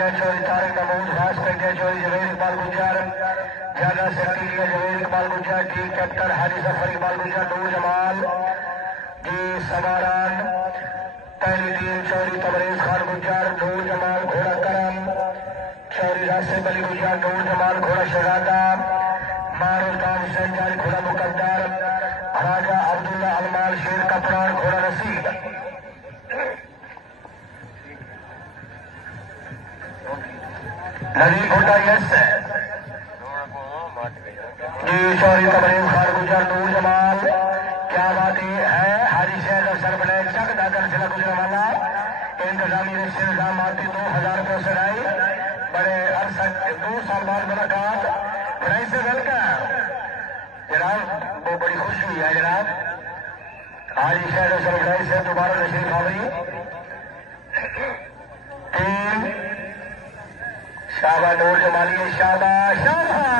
پنڈیا چوری طارق محمود خاص پنڈیا چوری جویر اقبال گجر جاگا سیکٹری جویر اقبال گجر ٹیم کیپٹن حاجی ظفر اقبال گجر نور جمال جی سواران پہلی ٹیم چوری تبریز خان گجر نور جمال گھوڑا کرم چوری راسب علی گجر نور جمال گھوڑا شہزادہ مار الطاف حسین جاری گھوڑا مقدر راجہ عبداللہ المال شیر کپران گھوڑا رسید ندی گھوٹا یس جی چوری تبریز خان گجر نور جمال کیا بات ہے حاجی شہر افسر بنے چک داگر ضلع گجرا والا انتظامی رشتے نظاماتی 2000 روپے سے آئی بڑے عرصہ 2 سال بعد ملاقات بڑائی سے مل کر جناب وہ بڑی خوش ہوئی ہے جناب حاجی شہر افسر بڑائی سے دوبارہ نشیر خاوری ٹیم شابہ نور جمالی شابہ شابہ